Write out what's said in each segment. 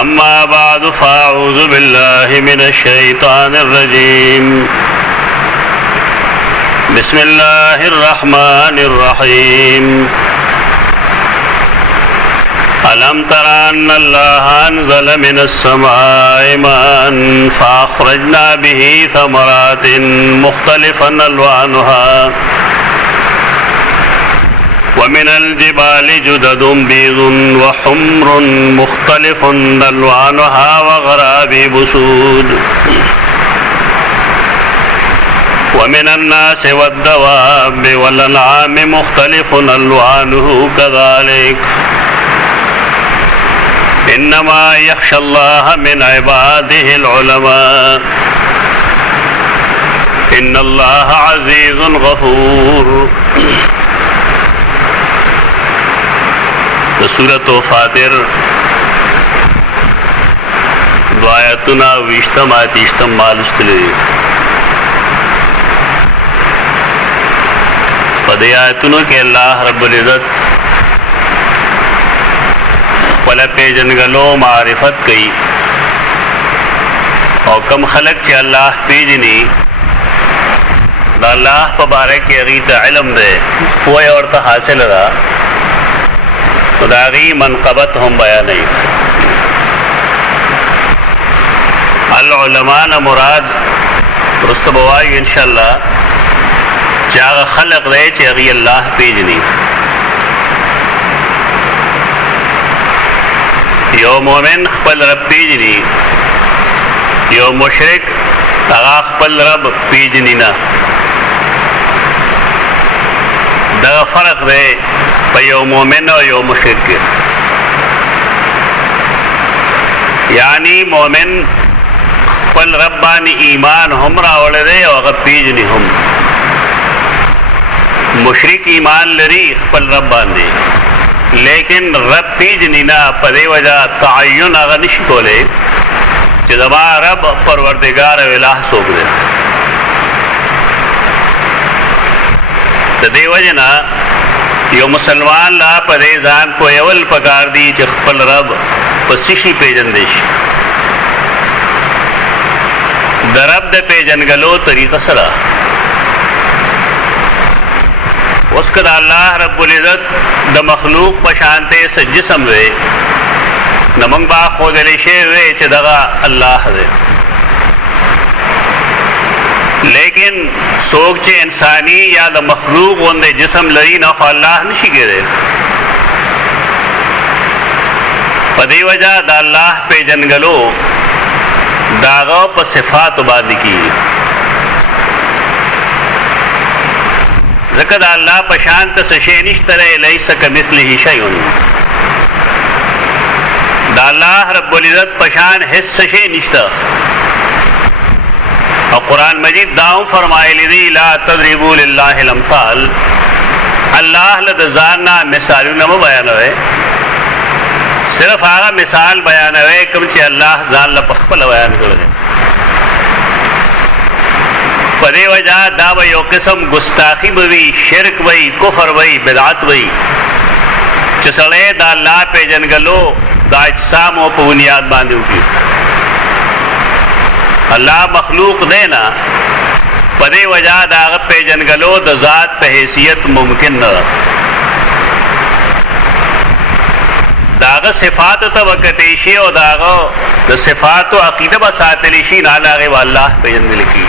أما بعد فأعوذ بالله من الشيطان الرجيم بسم الله الرحمن الرحيم ألم تر أن الله أنزل من السماء ماء فأخرجنا به ثمرات مختلفا ألوانها ومن الجبال جدد بيض وحمر مختلف ألوانها وغرابيب سود ومن الناس والدواب والأنعام مختلف ألوانه كذلك إنما يخشى الله من عباده العلماء إن الله عزيز غفور. سورۃ فاطر دو آیاتنا ویشتم آتیشتم مالستلی پدی آیاتنو کہ اللہ رب العزت خپل پیژنګلو معرفت کئی او کم خلق چې الله پیژني دا الله په باره کې هغې ته علم دی پوهه ورته حاصل ده داغی منقبت هم بیانی. العلماء مراد رستبوائی انشاءاللہ چاگ خلق رہے چاگی اللہ پیجنی. یو مومن خپل رب پیجنی یو مشرک اغا خپل رب پیجنی نا. دا فرق دے پا یو مومن و یو مشرک کے. یعنی مومن خپل ربانی ایمان ہم راوڑ دے او اغا پیجنی ہم. مشرک ایمان لری خپل ربان دے لیکن رب پیجنی نا پدے وجہ تعین اغا نشکو لے چی زما رب پروردگار و الہ سوک دے. دے وجہ نا یو مسلمان لا پدے ځان پویول پکار دی چې خپل رب پسیشی پیجندش. د رب د پیجنګلو طریقه سره اوس که د الله رب العزت د مخلوق په شانته څه جسم وی نو موږ به ښودلی شی وی چې دغه الله دی. لیکن سوک چه انسانی یا د مخلوق غنده جسم لری نو خو اللہ نشی گره. پدی وجہ دا اللہ پی جنگلو داغو پا صفات بادی کی ذکر دا اللہ پشانت سشے نشترے لیسا کمثلی شیئن. دا اللہ رب العزت پشان حس سشے نشتر. اور قرآن مجید داؤں فرمائے لی لا تضربوا للہ الامثال. اللہ لدزاننا مثالو نمو بیانوے صرف آغا مثال بیانوے کم چی اللہ زان لپخپل بیان کرے. پدے وجہ دا یو قسم گستاخی بوی شرک بوی کفر بوی بدعات بوی چسڑے دا اللہ پہ جنگلو دا اجسام و پا بنیاد باندھو کی. اللہ مخلوق دینا پدے وجہ داغ پہ جنگلو دا ذات پہ حیثیت ممکن نہ داغ صفات تا وقتیشی و داغ دا صفات و عقیدہ بساتلیشی نالاغی و اللہ پہ جنگل کی.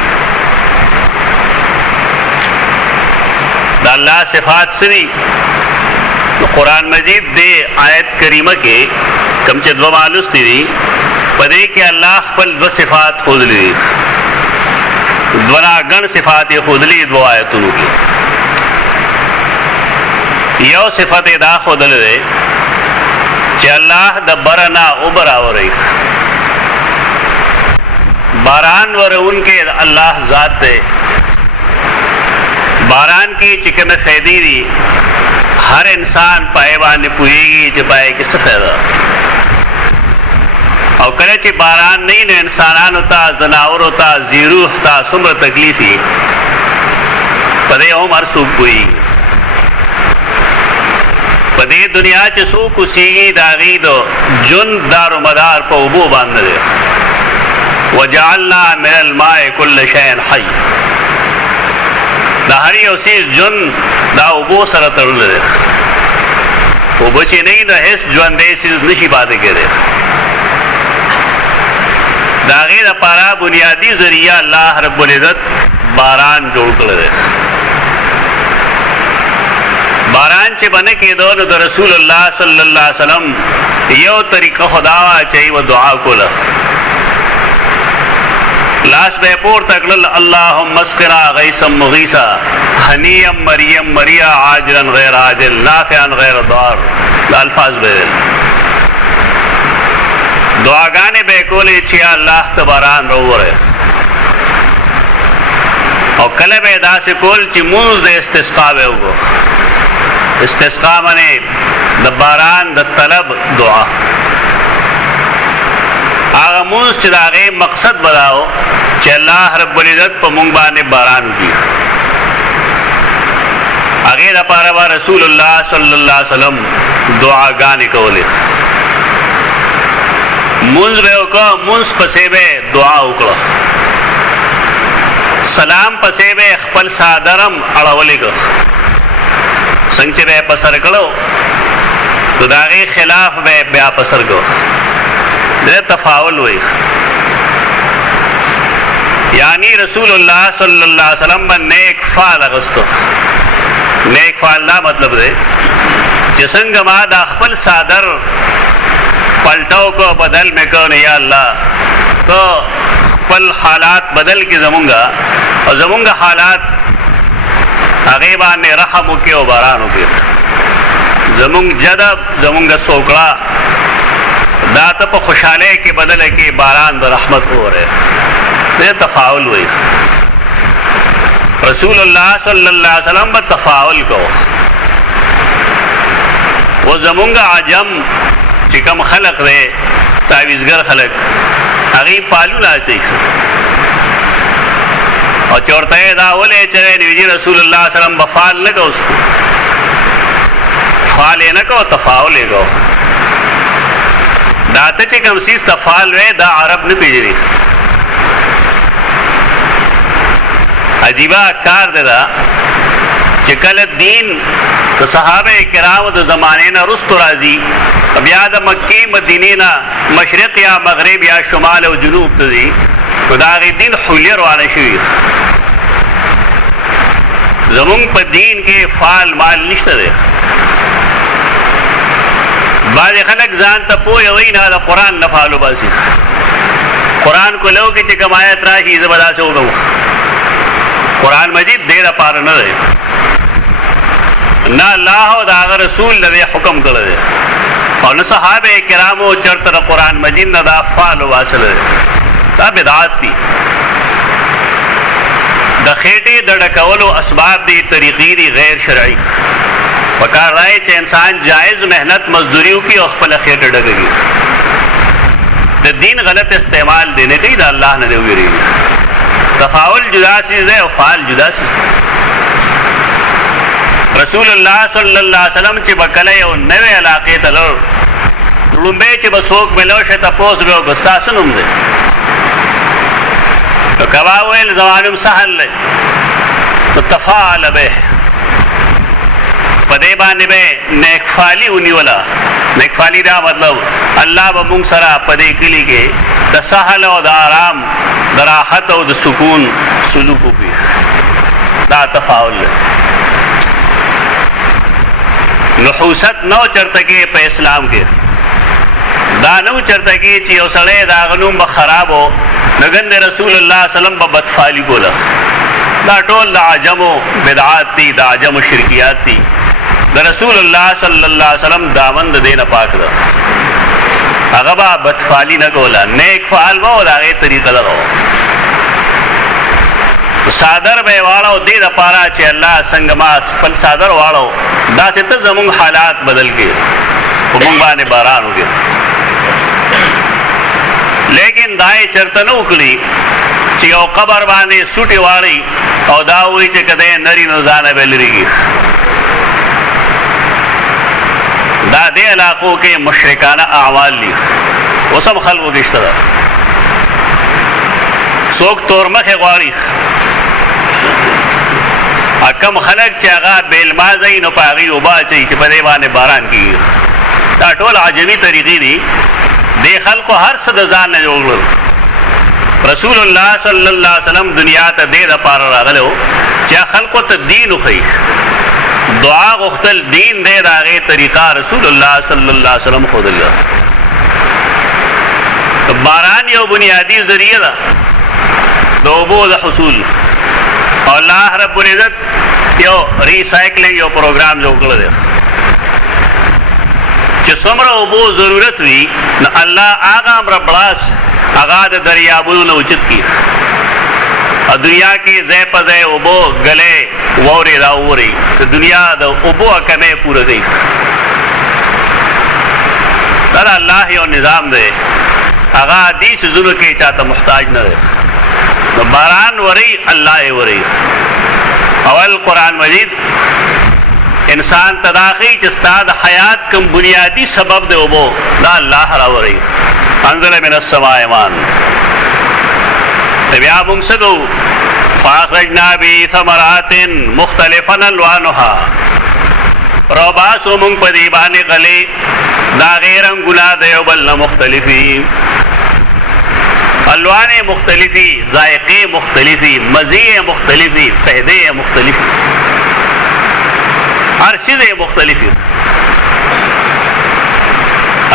دا اللہ صفات سری قرآن مجید دے آیت کریمہ کے کم چه دو معلوستی دی پدے کہ اللہ خپل دو صفات خود لی دونا گن صفات خود لی دو آیتونو کی. یو صفت دا خود لی چه اللہ دا برنا ابرا وری باران ورون کے اللہ ذات دے. باران کی چکم فیدی دی ہر انسان پائے بانے پوئے گی چه پائے کس فیدہ او کله چې باران نه نو انسانانو ته زناورو ته زیروح ته څومره تکلیفي په دې هم هر څوک کوي. په په دې دنیا چې څوک اوسېږي د هغې د ژوند دار و مدار په اوبو باندې دی. وجعلنا من الماء كل شيء حي. د هر یو څیز ژوند دا اوبو سره تړلی دی. اوبه چې نه وي نو هېڅ ژوندی څیز نشي پاتې کېدی. د هغې دپاره بنیادي ذریعه الله رب العزت باران جوړ کړی دی. باران چې به نه کېدو نو د رسول الله صلی الله علیه وسلم یو طریقه خدا وه چې و دعا کوله. لاس به یې پورته کړل اللهم اسقنا غیثا مغیثا هنیئا مریا مریا عاجلا غیر عاجل نافعا غیر ضار. دا الفاظ به ویل. دعاګانې به یې کولې چې یا الله ته باران راووری. او کله به یې داسې کول چې مونځ د استسقا به وکړو. استسقا منې د باران د طلب دعا. هغه مونځ چې د هغې مقصد به دا و چې الله رب العزت په مونږ باندې باران وکړي. هغې دپاره به رسول الله صلی الله علیه وسلم دعاګانې کولې. مونځ به یې وکړه، مونځ پسې به یې دعا وکړه، سلام پسې به یې خپل څادر هم اړولی کړ. څنګه چې به یې په سر کړو نو د هغې خلاف به یې بیا په سر کړو. دې تفاول وایي. یعنی رسول الله صلی الله علیه وسلم به نیک فعل اغوستو. نیک فعل دا مطلب دی چې څنګه ما دا خپل څادر پلټاو کو بدل مې کړو نو یا الله تو خپل حالات بدل کې زمونږه او زمونږه حالات هغې باندې رحم وکړي او باران وکړي. زمونږ جدب زمونږ سوکړه دا ته په خوشحالۍ کې بدله کې باران د رحمت ووری. دې تفاعل وایي. رسول الله صلی الله علیه وسلم به تفاعل کو. و زمونږ عجم چې کوم خلق دی تعویزګر خلق هغې پالونه اچوي او چې ورته یې دا ولې اچوی نو ویلي رسول الله صلی الله علیه وسلم به فعال نه کو. فعال یې نه کو، تفاعل یې کو. دا ته چې کوم څیز تفعال وی دا عرب نه پېژني. عجیبه کار دی دا چې کله دین د صحابه کرامو د زمانې نه رستو راځي بیا د مکې مدینې نه مشرق یا مغرب یا شمال او جنوب ته ځي نو د هغې دین حلیه روانه شوي. زمونږ په دین کې فعال مال نشته دی. بعضې خلک ځان ته پوهه وایي نه د قرآن نه فعال وباسي. قرآن کولو کې چې کوم آیت راشي زه به داسې وکړم. قرآن مجید دې دپاره نه دی. نه الله او د هغه رسول د دې حکم کړی دی او نه صحابه کرامو چېرته د قرآن مجید نه دا فعال وباسلی دی. دا بدعات دي. د خېټې د ډکولو اسباب دي، طریقې دي غیر شرعي. پکار رائے چې انسان جائز محنت مزدوری وکړي او خپله خېټه ډکه کړي. د دین غلط استعمال دی نه کوي، د الله نه دی وویرېږي. تفاعل جدا چیز دی او فعال جدا چیز دی. رسول الله صلی الله علیه وسلم چې به کله یو نوې علاقې ته لاړ لومبی چې به څوک میلو شه تپوس به وکړه ستا څه نوم دی؟ نو کبا ویل زما نوم سهل دی. نو تفاعل به په دې باندې به نیکفالي ونیوله. نیکفالي دا مطلب الله به مونږ سره په دې کلي کې د سهل او د آرام د راحت او د سکون سلوک وکړي. دا تفاعل دی. نحوست نو چرته کې په اسلام کې دا نو چرته کې چې یو سړی د هغه نوم به خراب و نو ګنې رسول الله صلی الله علیه وسلم به بدفالي کوله. دا ټول د عجمو بدعات دي، د عجمو شرکیات دي. د رسول الله صلی الله علیه وسلم دامن د دې نه پاک ده. هغه به بدفالي نه کوله، نیک فعال به و د هغې طریقه دغه و. څادر به یې واړو دې دپاره چې الله څنګه ما خپل څادر واړو داسې ته زمونږ حالات بدل کړي په مونږ باندې باران وکړي. لیکن دا یې چېرته نه وکړي چې یو قبر باندې سوټې واړئ او دا وایي چې که دی نري نو ځانه به لرې کړي. دا دې علاقو کې مشرکانه اعمال دي اوس هم خلکو کې شته څوک تورمخې غواړي کم خلک چې هغه بېلمازئ نو په هغې اوبه اچوي چې په دې باندې باران کېږي دا ټول عجمي طریقې دي دې خلکو هر څه د ځان نه جوړ کړل رسول الله صلی الله علیه وسلم دنیا ته دې دپاره راغلی و چې خلکو ته دین وښیي دعا غوښتل دین دی د هغې طریقه رسول الله صلی الله علیه وسلم ښودله باران یو بنیادي ذریعه ده د اوبو د حصول او الله رب العزت یو ریسایکلنګ یو پروګرام جوړ کړی دی چې څومره اوبو ضرورت وي نو الله هغه امر بړاس هغه د دریابونو نه اوچت کړي دنیا کې ځای په ځای اوبو ګلې واورې راووري د دنیا د اوبو کمې پوره کوي دا د الله یو نظام دی هغه دې څیزونو کې چاته محتاج نه دی نو باران وري الله یې وري اول قرآن مجید انسان تداخی چې ستا د حیات کوم بنیادی سبب دی اوبو دا الله راوري انزل من السماء ماء بیا موږ څه کوو فاخرجنا به ثمرات مختلفا الوانها روباسو موږ په دې باندې غلې دا غیر رنګونه د یو بل نه مختلفي الوان مختلفی ذائقے مختلفی مزے مختلفی فائدے مختلفی ہر چیز مختلفی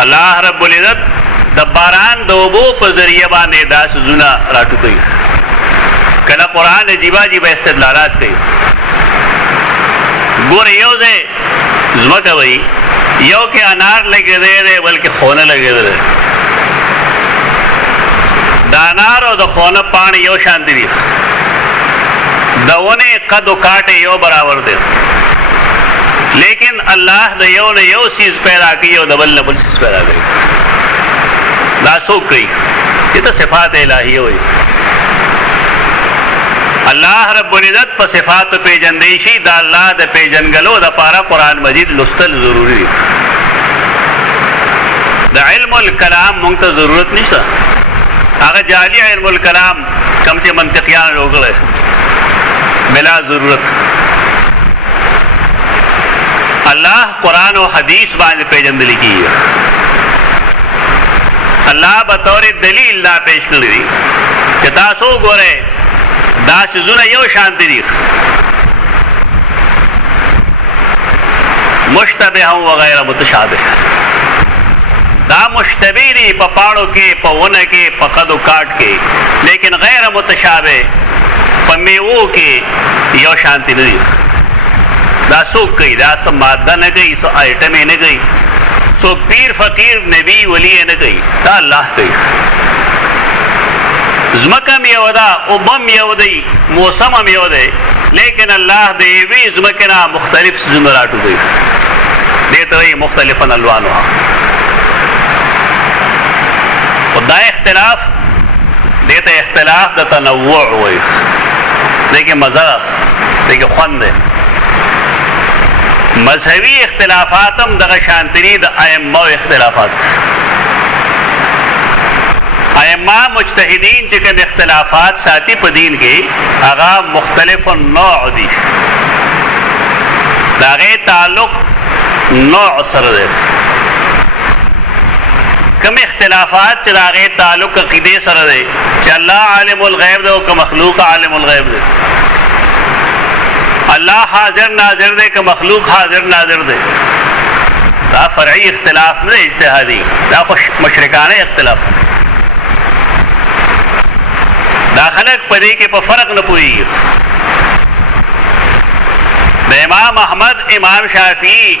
اللہ رب العزت د باران د اوبو په ذریعہ باندې دا سوزونه راټوکوي کله قرآن عجیبه عجیبه استدلالات کوي ګوره یو ځای ځمکه وایي یو کې انار لګېدی دی بلکې خونه لګېدی دی د انار او د خونه پاڼې یو شان دي د ونې قد و کاټ یو برابر دی لیکن الله د یو نه یو چیز پیدا کوي او د بل نه بل چیز پیدا کوي دا څوک کوي دې ته صفات الهیه وایي الله رب العزت په صفاتو پیژندی شي دا الله د پیژنګلو دپاره قرآن مجید لوستل ضروري دی د علم الکلام مونږ ته ضرورت نشته هغه جعلی علم الکلام کم چې منطقیان روغله بلا ضرورت الله قرآن او حدیث باندې پیژندل کیږي الله بطور دلیل لا پیش کړی چې تاسو ګوره دا سيزونه یو شان دي مشتبه او غیر متشابه دا مشتبه دی په پاړو کې په ونه کې په قد و کاټ کې لیکن غیر متشابه په میوو کې یو شانتی نه دي دا څوک کوي دا څه ماده نه کوي څه آیټم نه کوي څوک پیر فقیر نبی ولی نه کوي دا الله کوي ځمکه یو ده اوبه یو دی موسم هم یو دی لیکن الله د یوې ځمکې نه مختلف څیزونه راټوکوي دې ته وایي مختلفا الوانها دا اختلاف دیتا اختلاف دا تنوع ہوئی دیکھیں مزہ دیکھیں خوند ہے مذہبی اختلافاتم دا شانتری دا ائمہ اختلافات ائمہ مجتہدین چکن اختلافات ساتھی پا دین کے اغا مختلف نوع دی دا غیر تعلق نوع سر دے کم اختلافات چې دا غیر تعلق عقیدې سره دی چې الله عالم الغیب دی او که مخلوق عالم الغیب دی الله حاضر ناظر دی که مخلوق حاضر ناظر دی دا فرعی اختلاف نه اجتهادي دا خو مشرکانه اختلاف دی دا خلق په دې کې په فرق نه پوهېږي د امام احمد امام شافعی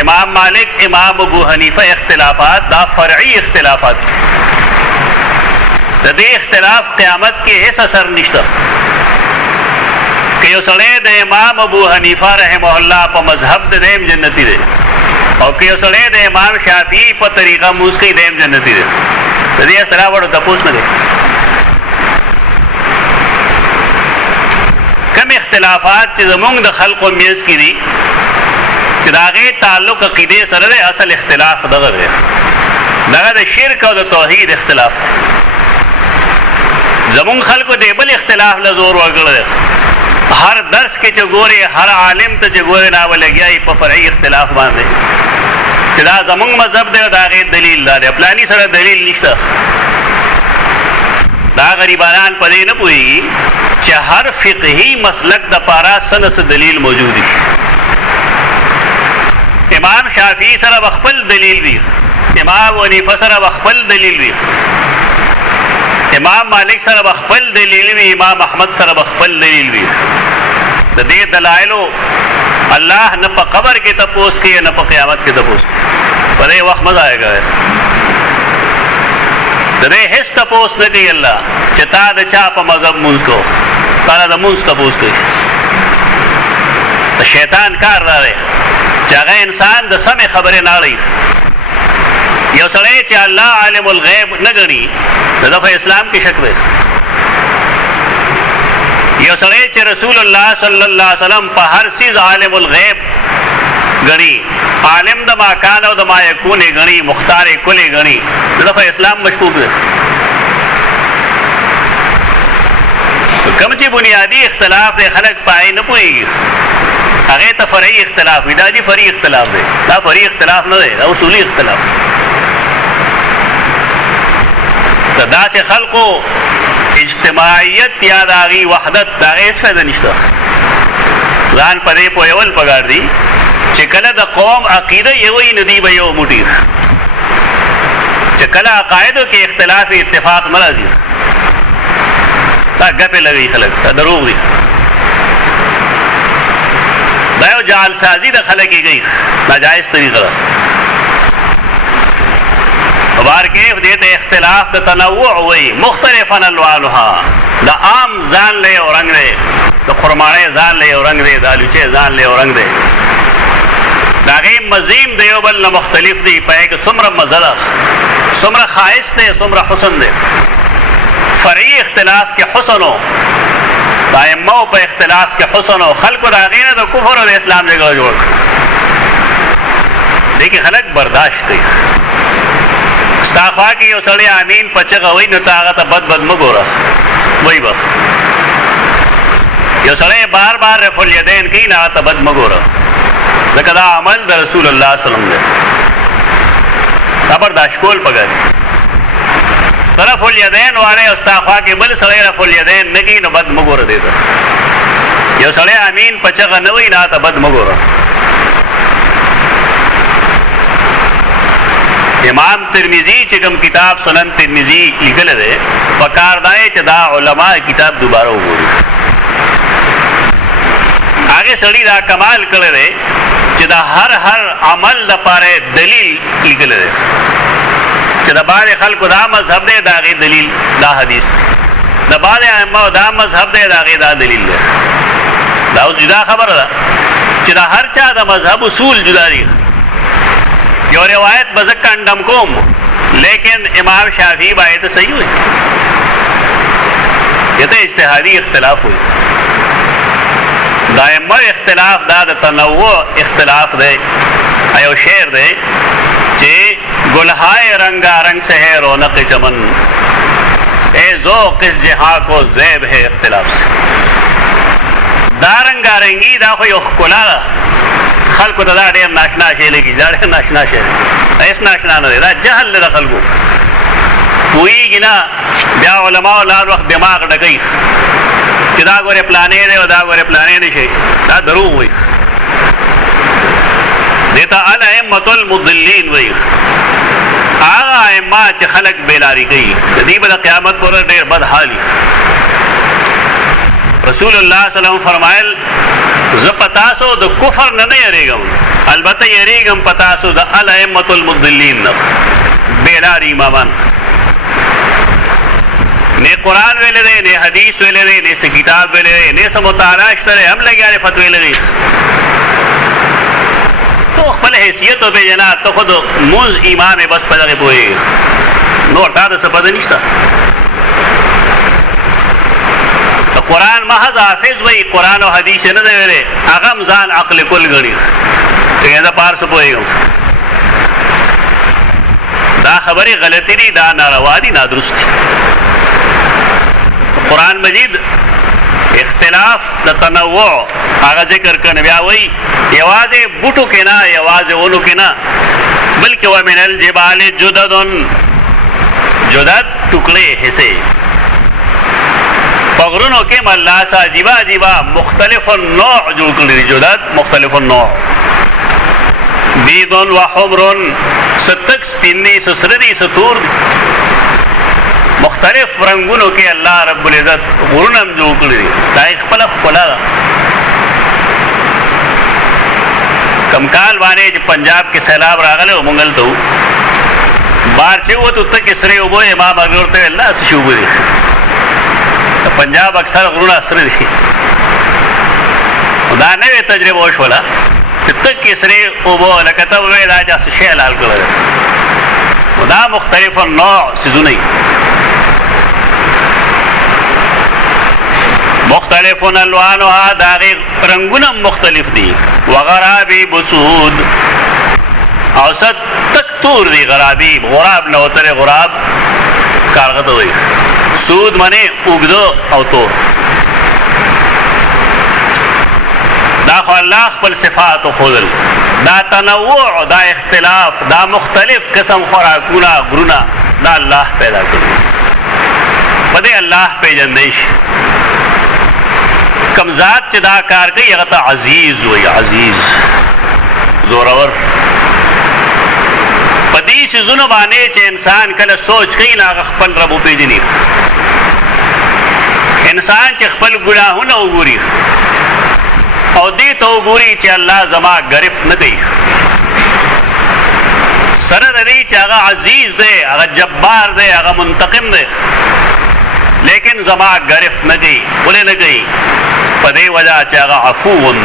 امام مالک امام ابو حنیفہ اختلافات دا فرعی اختلافات د دې اختلاف قیامت کې هیڅ اثر نشته که یو سړی د امام ابو حنیفہ رحمه الله په مذهب د دیم جنتی دی او که یو سړی د امام شافعی په طریقه موږ کوي دیم جنتی دی د دې اختلاف ورته تپوس نه دی کم اختلافات چې زمونږ د خلقو میز کې دي چې د هغې تعلق عقیدې سره دی اصل اختلاف دغه دی دغه د شرک او د توحید اختلاف دی زمونږ خلکو دی بل اختلاف له زور ورکړی هر درس کې چې ګورې هر عالم ته چې ګورې ناولګیا په فرعي اختلاف باندې چې دا زمونږ مذهب دی د هغې دلیل دا دی پلاني سره دلیل نشته دا غریبانان په دې نه پوهېږي چې هر فقهي مسلک دپاره څه نه څه دلیل موجود وي امام شافعي سره به خپل دلیل وي امام حنیفه سره به خپل دلیل وي امام مالک سره به خپل دلیل وي امام احمد سره به خپل دلیل وي د دې دلایلو الله نه په قبر کې تپوس کوي نه په قیامت کې تپوس کوي په دې وخت مزه آئے د دې هیڅ تپوس نه کوي الله چې تا د چا په مذهب مونځ کو تا د مونځ تپوس کوي د شیطان کار دا دی چې هغه انسان د سمې خبرې نه اړوي یو سړی چې الله عالم الغیب نه ګڼي د په اسلام کې شک دی یو سړی چې رسول الله صلی الله علیه وسلم په هر څیز عالم الغیب ګڼي عالم د ما کان او د ما یکون ګڼي مختار کل ګڼي د په اسلام مشکوک دی کوم چې بنیادی اختلاف دی خلک پای نه پوهېږي هغې ته فرعي اختلاف وي دا دي فرعي اختلاف دی دا فرعي اختلاف نه دی دا اصولي اختلاف دی د داسې خلقو اجتماعیت یا د هغې وحدت د هغې هېڅ فایده نشته ځان په دې پوهول پکار دي چې کله د قوم عقیده یو وي نو دوی به یو موټي چې کله عقایدو کې اختلاف اتفاق نه راځي دا ګپې لګوي خلک دا دروغ دي دا یو جعل سازي د خلک یې کوي ناجایز طریقه ده بار کې دې ته اختلاف د تنوع وي مختلفا الوانها د عام ځان له یو رنګ دی د خرماړې ځان له یو رنګ دی د الوچې ځان له یو رنګ دی د هغې مزیم د یو بل نه مختلف دی په هغې کې څومره مزه ده څومره ښایست دی څومره حسن دی فرعي اختلاف کې حسن و د ائمو په اختلاف کې حسن و خلکو د هغې نه د کفر او د اسلام جګړه جوړ کړه دې کې خلک برداشت کوي ستا خوا کې یو سړی امین په چغه وایي نو ته هغه ته بد بد مه ګوره وایي به یو سړی بار بار رفع الیدین کوي نو هغه ته بد مه ګوره ځکه دا عمل د رسول الله صلی الله علیه وسلم دی دا برداشت کول پکار دي ته رفع الیدین والی او ستا خوا کې بل سړی رفع الیدین نه کوي نو بد مه ګوره دې ته یو سړی امین په چغه نه وایي نو هغه ته بد مه ګوره امام ترمذی چې کوم کتاب سنن ترمذی لیکل دی پکار دی چې دا علما کتاب دوباره وګوري هغه سړي دا کمال کړی دی چې دا هر عمل لپاره دلیل لیکل دی چې د بعضې خلکو دا مذهب دی د هغې دلیل دا حدیث دی د بعضې ائمه دا مذهب دی د هغې دا دلیل دی دا اوس جدا خبره ده چې د هر چا د مذهب اصول جدا دي یو روایت به زه کنډم کوم لیکن امام شافعي باید صحیح وي یا ته اجتهادي اختلاف وي د ائمه اختلاف دا د تنوع اختلاف دی یو شعر دی چې گلهای رنگارنگ سے ہے رونق چمن اے ذوق اس جہاں کو زیب ہے اختلاف سے دا رنگارنگی دا خو یو ښکلا ده خلکو ته دا ډېر ناشنا شی لګي دا ډېر ناشنا شی دی هېڅ ناشنا نه دی دا جهل دی د خلکو پوهېږي نه بیا علماو لار وخت دماغ ډکوي چې دا ګورې پلانې دی او دا ګورې پلانې نه شي دا دروغ وایي دې ته الائمة المضلین وایي هغه ائمه چې خلک بېلاري کوي د دې به د قیامت پورې ډېر بد حال وي رسول الله صلی الله علیه وسلم فرمایل زه په تاسو د کفر نه نه یریږم البته یریږم په تاسو د الائمة المضلین نه بېلاري امامان نه قرآن ویلې دی نه حدیث ویلې دی نه څه کتاب ویلې دی نه څه مطالعه شته دی هم لګیا دی فتوې لري تو خپل حیثیت وپېژنه ته خود مونځ امام بس په دغې پوهېږي نور تا د څه پته نشته قرآن محض حافظ وی قرآن و حدیث نه دی ویلې هغه هم ځان عقل کل ګڼي ته دا پارس پوهیږم دا خبرې غلطی دي دا ناروا دي نادرست دي قرآن مجید اختلاف د تنوع هغه ذکر کړي بیا وایي یوازې بوټو کې نه یوازې اونو کې نه بلکې ومن الجبال جدد ټکړې حصے په غرونو کې هم الله سا عجیبه عجیبه مختلف النوع جوړ کړي جدد مختلف النوع بيض وحمر ستک سپین دي سسر دي ستور دي مختلف رنگونو کې الله رب العزت غرونه هم جوړ کړي دي دا خپل ښکلا ده کم کال باندې چې پنجاب کې سیلاب راغلی و مونږ هلته وو بار چې ووتو تکې سرې اوبه یې ما ملګرو ورته ویل داسې شي اوبه دي د پنجاب اکثر غرونه سره دي دا نوې تجربه وشوله چې تکې سرې اوبه لکه ته ووایې دا داسې شی حلال کړی دا مختلف النوع څیزونه دي مختلف الوانها داغی رنگونه مختلف دي وغرابی بسود او ست تک تور دی غرابی غراب نوتر غراب کارغت ہوئی سود منی اگدو او تور دا خو اللہ خپل صفات خودل دا تنوع دا اختلاف دا مختلف قسم خوراکونا گرونا دا اللہ پیدا کرو پدے اللہ پہ جندیش کم ذات چې دا کار کوي هغه ته عزیز وایي عزیز زورور په دې څیزونو باندې چې انسان کله سوچ کوي نو هغه خپل رب وپېژني انسان چې خپل ګناهونه وګوري او دې ته وګوري چې الله زما ګرفت نه کوي سره د دې چې هغه عزیز دی هغه جبار دی هغه منتقم دی لیکن زما گرفت نہ گئی بولے نہ گئی پدے وجہ چاہا عفو ان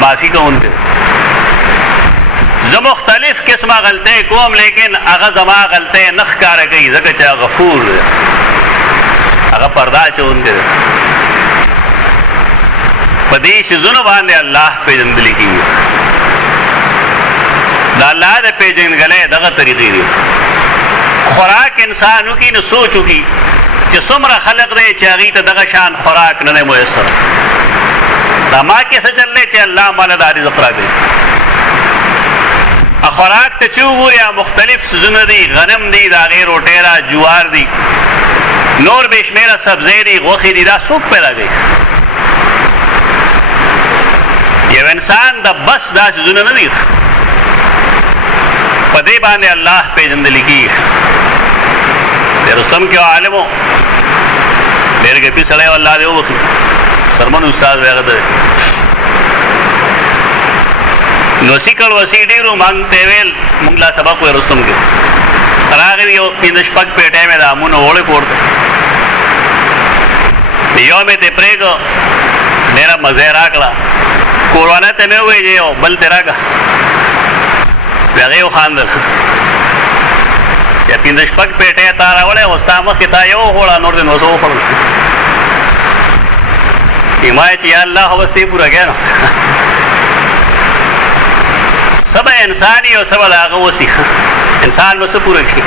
معافی کا ان ز مختلف قسمہ غلطے کوم لیکن اغا زما غلطے نخ کار گئی زکا چاہ غفور اغا پردہ چاہ ان کے پدے شزن باندے اللہ پہ جندلی کی دا اللہ دے پہ جند گلے دغا طریقی دی خوراک انسانو کی نو سوچو کی چې څومره خلق دی چې هغې ته دغه شان خوراک نه دی میسر دا ما کې څه چل دی چې الله ماله دا رزق راکوي خوراک ته چې وګورې مختلف څیزونه دي غنم دي د هغې روټۍ ده جوار دي نور بې شمېره سبزۍ دي غوښې دي دا څوک پیدا کوي یو انسان د بس دا څیزونه نه دي په دې باندې الله پېژندلی کېږي رستم کې عالم و ډېر ګپي سړی و الله دې وبخي سرمن استاد وی هغه ته نو سیکړ وسي ډېرو مانګ ته ویل موږ لا سبق وی رستم کې راغلی یو پنځه شپږ پیټۍ مې د امونو وړې پورته یو مې دې پرېږدو ډېره مزه یې راکړه کورواله ته مې وویل یو بل دې راکړه بیا هغې وخاندل یا پنځه شپږ پیټۍ تا راوړی اوس تا مخکې تا یو وخوړه نور دې نو څه وخوړل ما یې چې یا الله خو بس ته یې پوره کړی نو څه به انسان یي او څه به د هغه اوسي انسان به څه پوره کړي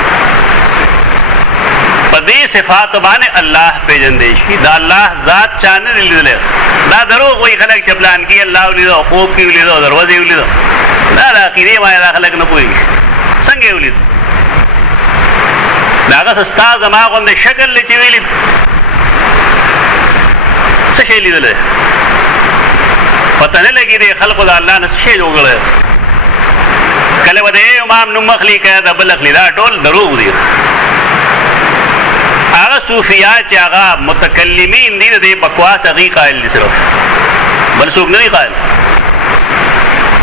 په دې صفاتو باندې الله پېژندی شي دا الله ذات چا نه دی لیدلی دا دروغ وایي خلک چې پلان کې الله ولیدو خوب کې ولیدو دروازې ولیدو دا د عقیدې باندې دا خلک نه پوهېږي څنګه یې ولید د هغه ستا زما غوندې شکل دی چې ویلي څه شی لیدلی پته نه لګي دی خلقو د الله نه څه شی جوړ کړی کله به د امام نوم اخلي که د بل اخلي دا ټول دروغ دي هغه صوفیا چې هغه متکلمین دي د دې بکواس هغې قایل دي صرف بل څوک نه دي قایل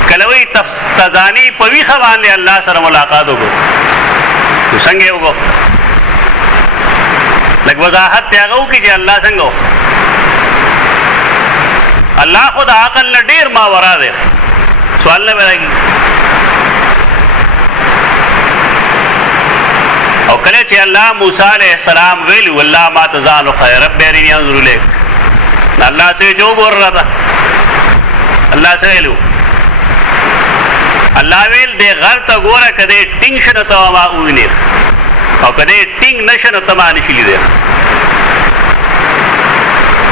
کله وایي تزاني په ویښه باندې الله سره ملاقات وکړو نو څنګه یې وکړو لږ وضاحت یې هغه وکړي چې الله څنګه الله خو د عقل نه ډېر ماورا دی سوال نه پیدا کېږي او کله چې الله موسی علیه السلام ویلي والله ما ته ځان وښیه رب ارني انظر الیک نو الله څه چې وګوره راته الله څه ویلي الله ویل دې غر ته ګوره کدی ټینګ شنه ته ما ویني او کدی ټینګ نشنه ته ما نشي لیدل.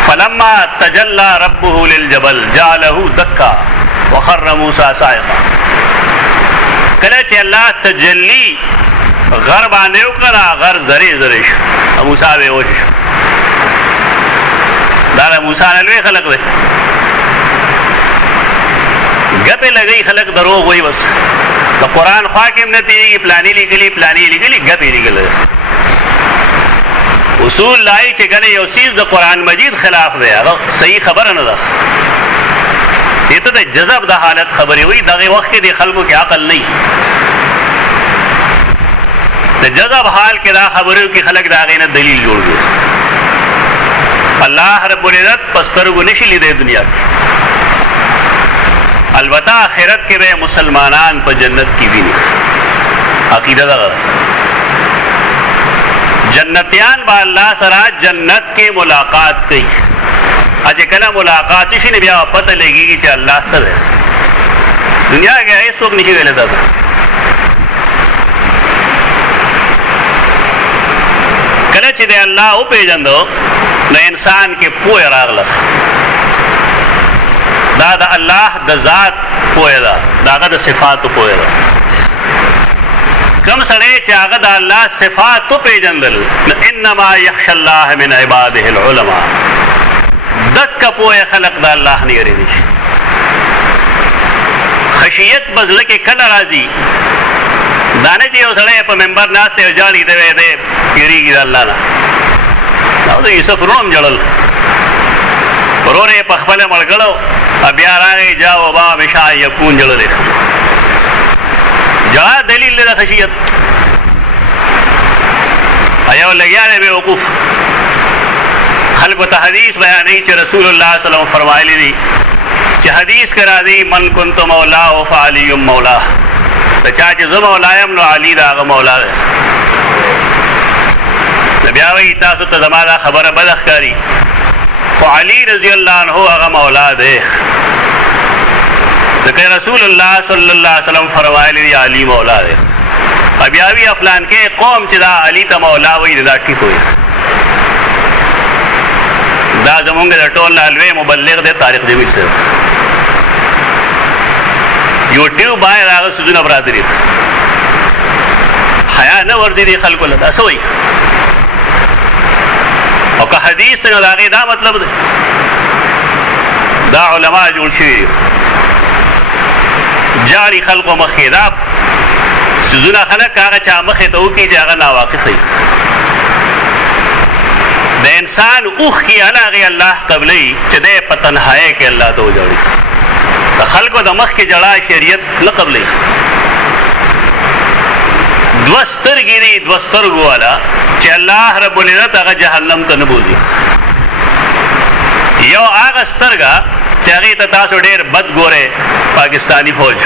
فلما تجلى ربه للجبل جعله دكا وخر موسى صاعقا. کله چې الله تجلی غر باندې وکړه غر زری زری شو موسی به وښه دا موسی نه لوی خلق دی ګپه لګي خلق دروغ وای بس د قران حاکم نه تیږي پلاني لګلی ګپه لګل اصول لای چې کنه یو چیز د قران مجید خلاف دی هغه صحیح خبره نه ده ته د جذب د حالت خبري وي دغه وخت کې د خلکو کې عقل نه د جذب حال کې دا خبرو کې خلک دا غینه دلیل جوړ دي. الله رب العزت پسترګو نشي لیدې دنیا کې البته آخرت کې به مسلمانان په جنت کې ویني عقیده ده جنتیان با الله سره جنت کې ملاقات کوي اجه کله ملاقات شي نه بیا پته لګيږي چې الله سره دنیا کې هیڅ څوک نشي ویل دا کله چې د الله او پیژندو نو انسان کې پوهه راغله دا د الله د ذات پوهه ده داغه د صفات پوهه ده کم سره چې هغه د الله صفات پیژندل انما يخشى الله من عباده العلماء دک پوهه خلق د الله نه لري خشیت بدل کې کله راځي دانه چې یو سره په منبر ناشته او ځاړي دی دی پیریږي د الله نه دا د یوسف روم جړل ورونه په خپل ملګرو بیا راغی جواب مشا یکون جړل جا دلیل له خشیت ایو لګیاله به وقوف خلق ته حدیث بیانې چې رسول الله صلی الله علیه وسلم فرمایلی دي چې حدیث کرا دي من كنت مولا او فعلی مولا د چا چې زما مولایم نو علی دا مولا ده نبی اوی تاسو ته زماده خبره بدخ کاری خو علی رضی الله عنه هغه مولا ده ذکر رسول الله صلی الله علیه وسلم فرمایلی دی علی مولا ده بیا وی افلان کې قوم چې دا علی ته مولا وای دا ټیک وای دا زمونږ د ټول الوی مبلغ دی طارق جمیل صاحب یوټیوب باندې هغه سوزونه برادری حیا نه ورته دي خلکو له تاسو وای او که حدیث ته راغی دا مطلب دی دا علما جوړ شي جاری خلقو مخیداب سوزونه خلق هغه چا مخې ته وکړي چې هغه ناواقف وي د انسان اوخ کې هغه الله قبلې چې د پتنهای کې الله ته وجوړي د خلکو د مخ کې جړا شریعت نه قبلې دوسترګری دوسترګو والا چې الله رب العزت هغه جهنم ته نه بوزي یو هغه سترګا چې هغه ته تاسو ډېر بد ګوره پاکستانی فوج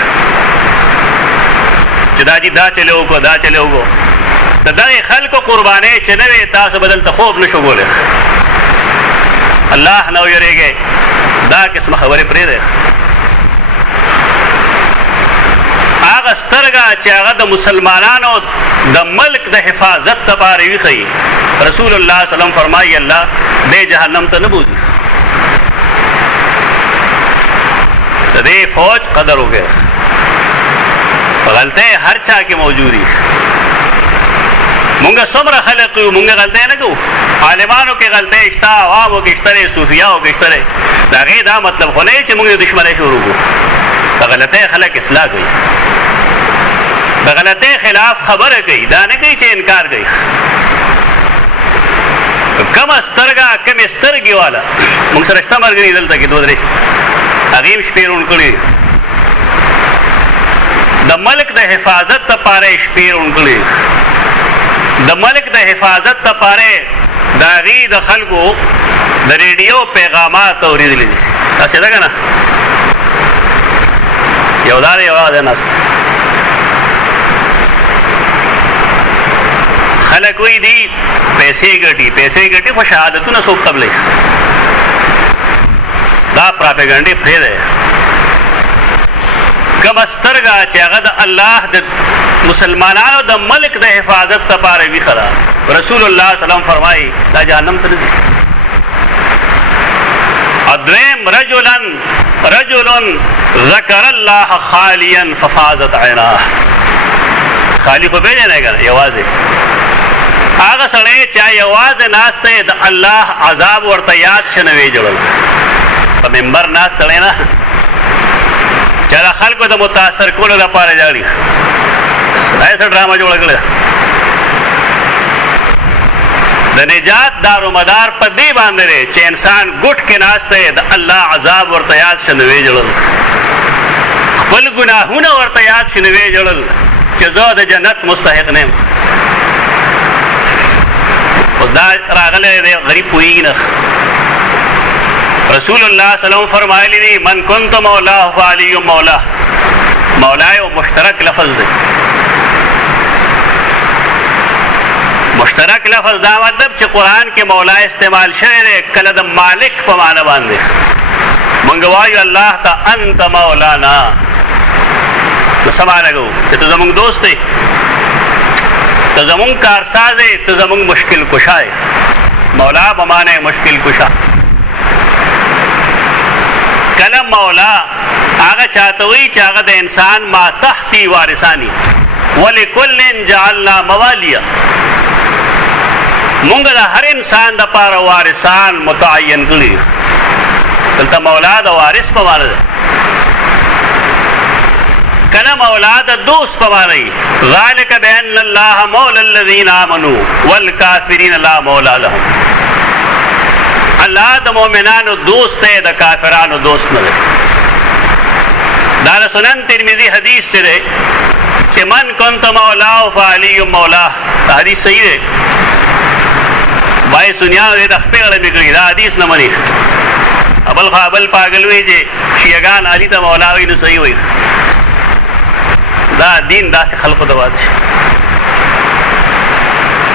چې دا جی دا چلو کو دا چلو کو د دغه خلکو قربانې چې نه تاسو بدل ته خوب نشو ګوره الله نو یریږي دا قسم خبره پرې ده هغه سترګا چې هغه د مسلمانانو د ملک د حفاظت لپاره وی خي رسول الله صلی الله علیه وسلم فرمایي الله دې جهنم ته نه بوزي د دې فوج قدر وګه غلطه هر چا کې موجودي مونږه څومره خلک یو مونږه غلطه نه کوو عالمانو کې غلطه اشتا عوامو کې اشتره صوفیاو کې اشتره دا غي دا مطلب خو نه چې مونږ دشمنه شروع کوو دا غلطه خلک اصلاح کوي دا غلطه خلاف خبره کوي دا نه کوي چې انکار کوي کم سترګا کم سترګي والا مونږ سره شته مرګري دلته کې دوه درې هغه شپېرون کړی د ملک د حفاظت لپاره شپېرون کړی د ملک د حفاظت لپاره دا غي د خلکو د ریډیو پیغامات اوریدل دي تاسو دا کنه یو دار یو ده ناس خلک وی دي پیسې ګټي په شهادتونو څوک قبلې دا پروپاګاندا پرې ده کوم سترګه چې هغه د الله د مسلمانانو د ملک د حفاظت لپاره وی خلا رسول الله صلی الله علیه وسلم فرمایي دا جهنم ته ځي. ادریم رجل ذکر الله خالیا ففازت عیناه. خالی خو به نه کنه یوازې هغه سړی چې یوازې ناسته د الله عذاب ورته یاد شنوي جوړل په منبر ناس سړی نه چې د خلکو د متاثر کولو لپاره جاړي ایسا ډرامه جوړ کړل. د نجات دارو مدار په دې باندې چې انسان ګټ کې ناشته د الله عذاب ورته یاد شنوي جوړل خپل ګناهونه ورته یاد شنوي جوړل چې زه د جنت مستحق نه یم. خدا راغله غریب پوېږي نه. رسول الله صلی الله علیه وسلم فرمایلی دي من كنت مولاه فعلی مولاه. مولا یو مشترک لفظ دی. مشترک لفظ دا مطلب چې قرآن کې مولا استعمال شوی دی کله د مالک په معنی باندې. مونږ وایو الله ته انت مولانا نو څه معنی کوو چې ته زموږ دوست دی ته زموږ کارساز دی ته زموږ مشکل کشا دی. مولا په معنی مشکل کشا. کله مولا هغه چاته وي چې هغه د انسان ما تحتی وارثانی ولکل جعلنا موالیا. مونږ د هر انسان د پاره وارثان متعین کړي. دلته مولا د وارث په معنی ده. کله مولا د دوست په معنی ذالک بان الله مولا الذین آمنوا والکافرین لا مولا لهم. الله د مؤمنانو دوست دی د کافرانو دوست نه دی. دا سنن ترمذی حدیث دی چې من کنت مولا فعلی مولا. دا حدیث صحیح دی. بای سنیا دې د خپل میګری دا حدیث نه مني. ابل قابل پاگل وی چې شیعاګان علی ته مولا وی نو صحیح وي. دا دین داسې خلقو د واده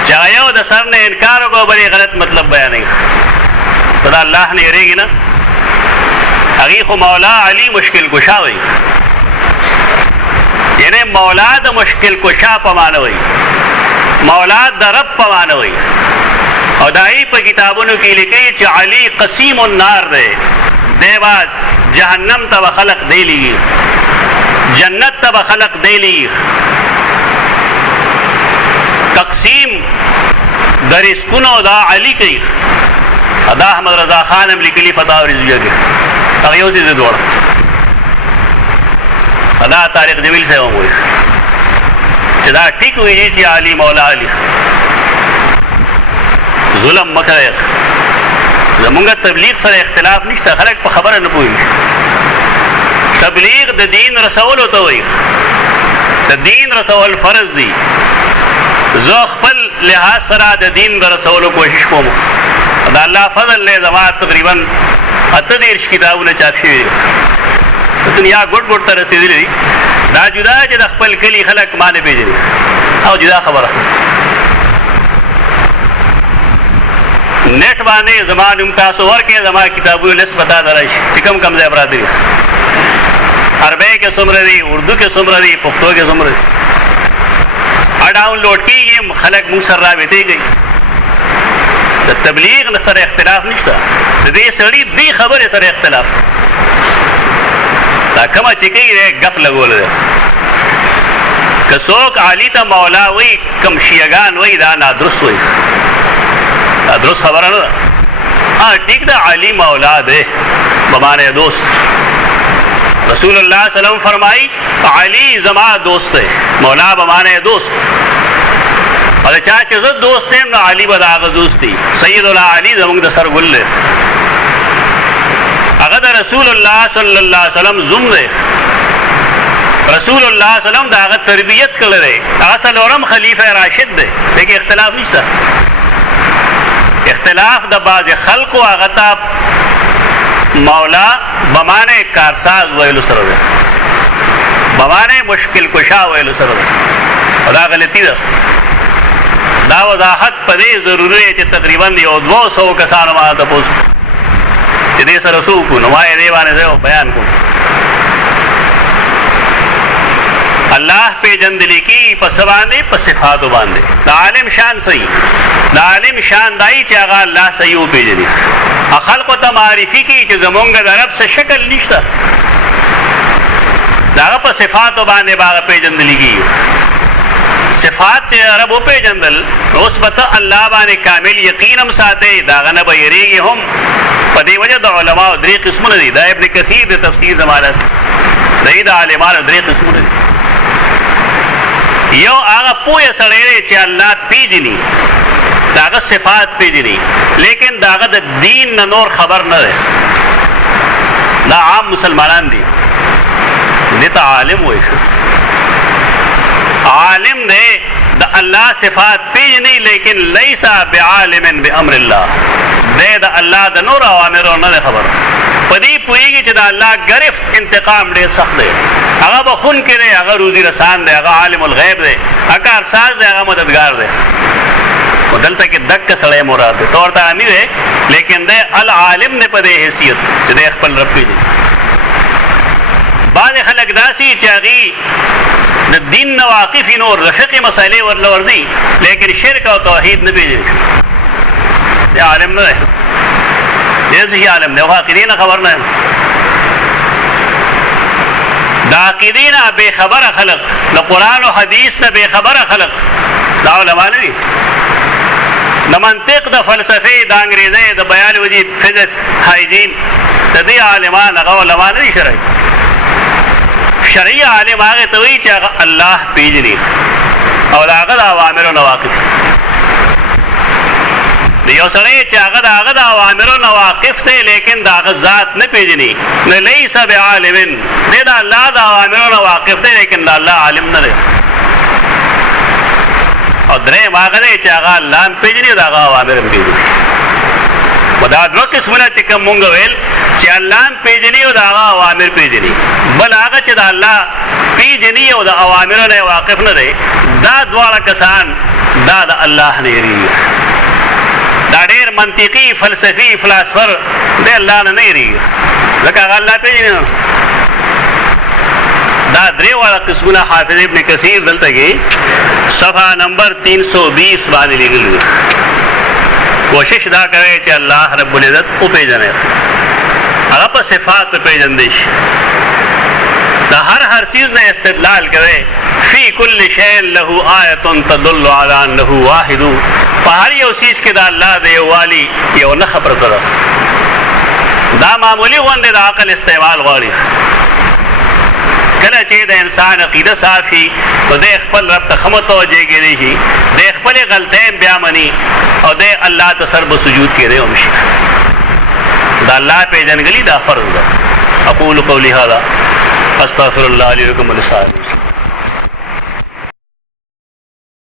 چې یو د سر نه انکار وکړو بلې غلط مطلب بیانوي. دا الله نه یریږي نه. هغې خو مولا علی مشکل کشا وي. یعنی مولا د مشکل کشا په معنی وي. مولا د رب په معنی وي. او دای په کتابونو کې لیکي چې علی قسیم النار دی. دی بعد جهنم ته خلق دی لیږي جنت ته خلق دی لیږي. تقسیم د رزقونو دا علی کوي. دا احمد رضا خان هم لیکلي فتاوی رضویه کې هغه یو څیز دوړ دا طارق جمیل صاحب هم وایي چې دا ټیک وایي چې علی مولا علی ظلم مکه. زمونږ تبلیغ سره اختلاف نشته. خلک په خبره نه پوهېږي. تبلیغ د دین رسولو ته وایي. د دین رسول فرض دی. زه خپل لحاظ سره د دین د رسولو کوشش کوم. دا الله فضل دی. زما تقریبا 38 کتابونه چاپ شوي دي. دنیا ګوټ ګوټ ته رسېدلي دي. دا جدا چې د خپل کلي خلک ما نه پېژني او جدا خبره. نیټ باندې زما نوم تاسو ورکړئ. زما کتابونو لست پتا درشي چې کم کم ځای پراته دي. عربی کې څومره دي, اردو کې څومره دي, پښتو کې څومره دي. ډاونلوډ کېږي خلک موږ سره رابطې کوي. د تبلیغ سره اختلاف نشته. د دې سړي دې خبرې سره اختلاف دی. دا کومه چې کوي ګپ لګول دی. که څوک علی ته مولا وایي کوم شیعاګان وایي دا نادرست وایي. دا درست خبره نه ده. ټیک ده علی مولا دی بمعنی دوست. رسول الله صلی الله علیه وسلم فرمایي علی زما دوست دی. مولا بمعنی دوست. او چا چې زه دوست یم نو علی به د هغه دوست دی. سید الله علی زموږ د سر ګل دی. هغه د رسول الله صلی الله علیه وسلم زوم دی. رسول الله صلی الله علیه وسلم د هغه تربیت کړی دی. هغه څلورم خلیفه راشد دی. دغه اختلاف نشته. اختلاف د بعض خلقو هغه ته مولا بمانه کارساز ویلو سره ده. بمانه مشکل کشا ویلو سره ده. دا غلطی ده. دا وضاحت په دې ضروري چې تقریبا یو 200 کسانو ما ته پوښتنه چې دې سره څه وکړو نو ما یې دې باندې بیان کوم. الله پیجندلی کی پس باندې پس صفات باندې د عالم شان صحیح د عالم شان دای چې هغه الله صحیح او پیجني خلق ته معرفي کی چې زمونږ د رب څخه شکل نشته دا په صفات باندې باغ پیجندلی کی صفات چې رب په پیجندل اوس پته الله باندې کامل یقین هم ساته دا غنه به یریږي هم په دې وجه د علماء درې قسمونه دي دا ابن کثیر د تفسیر زمانه د عالمانو درې قسمونه دي یو هغه پوهه سره چې الله پیژني داغه صفات پیژني لیکن داغه د دین نه نور خبر نه ده دا عام مسلمانان دي دته عالم وایي عالم دے دا اللہ صفات پیجنی لیکن لیسا بعالم بامر اللہ دے دا اللہ دا نور اوامرو نہ خبر پدی پوئیگی چی دا اللہ گرفت انتقام دے سخت دے اگا بخون کے دے اگا روزی رسان دے اگا عالم الغیب دے اگا ارساز دے اگا مددگار دے وہ دلتا کہ دک سڑے مراد دے طور تا نہیں دے لیکن دے العالم نے پدے حیثیت چی دے اخپل رب پیجنی بعض خلق داسی چاگی د دین نواقف نور رفقی مسائلے ورزی لیکن شرک و توحید نہ پیجنی یہ عالم نہ ہے جیسے ہی عالم نے عقیدین خبر نہ دا عقیدین بے خبر خلق نہ قرآن و حدیث نہ بے خبر خلق دا علماء نہیں نہ منطق دا فلسفے دا انگریزے دا بیالوجی فزکس ہائیجین دا دی عالمان اگا علماء نہیں شرعی شرعی عالم آگے توی چاہا اللہ پیجنی اور آگا دا اوامر و نواقف دیو سرے چاہا دا آگا دا اوامر و نواقف تے لیکن دا آگا ذات نہ پیجنی لیسا بعالمن دے دا اللہ دا اوامر و نواقف تے لیکن دا اللہ عالم نہ دے اور درہم آگا دے چاہا اللہ پیجنی دا آگا اوامر پیجنی دا دو قسمونه چې کوم مونږ ویل چې الله پیژني او دا اوامر پیژني بل هغه چې دا الله پیژني او دا اوامر نه واقف نه دی دا دواړه کسان دا د الله نه یریږي دا ډېر منطقي فلسفي فلسفر دی الله نه یریږي ځکه هغه الله پیژني دا درې واړه قسمونه حافظ ابن کثیر دلته کې صفحه نمبر 320 باندې لیکلي کوشش دا کرے کہ اللہ رب العزت کو پیجنے اگر پر صفات پہ پیجندش دا ہر چیز نے استدلال کرے فی کل شیء له آیت تدل علی انه واحد پہاڑی او چیز کے دا اللہ دے والی یہ نہ خبر کرو دا معمولی وند دا عقل استعمال غاری کله چې د انسان عقیده صافي او د خپل رب ته خمتوجه کېږي شي د خپل غلطۍ بیا مني او د الله ته سر به سجود کړي او شي دا الله پیژنګلی دا فرض ده اقول قولی هذا استغفر الله لي ولكم ولسائر